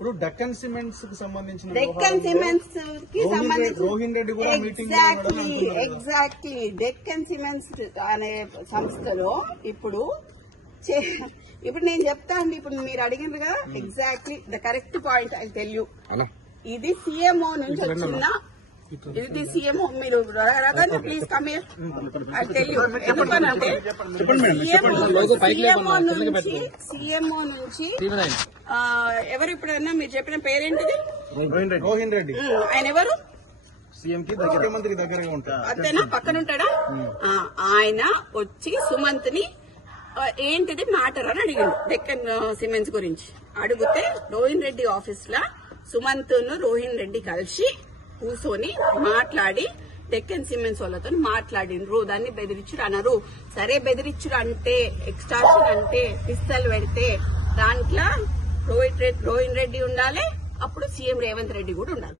ఇప్పుడు డెక్కన్ సిమెంట్స్ కి సంబంధించిన రోహిన్ రెడ్డి కూడా మీటింగ్ ఎగ్జాక్ట్లీ డెక్కన్ సిమెంట్స్ అనే సంస్థలో ఇప్పుడు నేను చెప్తా అండి. ఇప్పుడు మీరు అడిగినారు కదా, exactly the correct point I tell you. ఇది సీఎంఓ నుంచి వచ్చిన, ఇది సీఎంఓ. మీరు please come here, I tell you. ఎందుకనంటే సీఎంఓ నుంచి ఎవరు ఇప్పుడన్నా మీరు చెప్పిన పేరేంటిది? రోహిన్ రెడ్డి. ఆయన ఎవరు? సీఎం కి ముఖ్యమంత్రి దగ్గరగా ఉంటారు. అంతేనా? పక్కన ఉంటాడా? ఆయన వచ్చి సుమంత్ ని ఏంటిది మ్యాటర్ అని అడిగాడు డెక్కన్ సిమెంట్స్ గురించి. అడిగితే రోహిన్ రెడ్డి ఆఫీస్ లా సుమంత్ రోహిన్ రెడ్డి కలిసి కూర్చొని మాట్లాడి డెక్కన్ సిమెంట్స్ వాళ్ళతో మాట్లాడినరు. దాన్ని బెదిరించుడు అన్నారు. సరే, బెదిరించుడు అంటే, ఎక్స్టార్షన్ అంటే, పిస్తల్ పెడితే దాంట్లో రోహిన్ రెడ్డి ఉండాలి, అప్పుడు సీఎం రేవంత్ రెడ్డి కూడా ఉండాలి.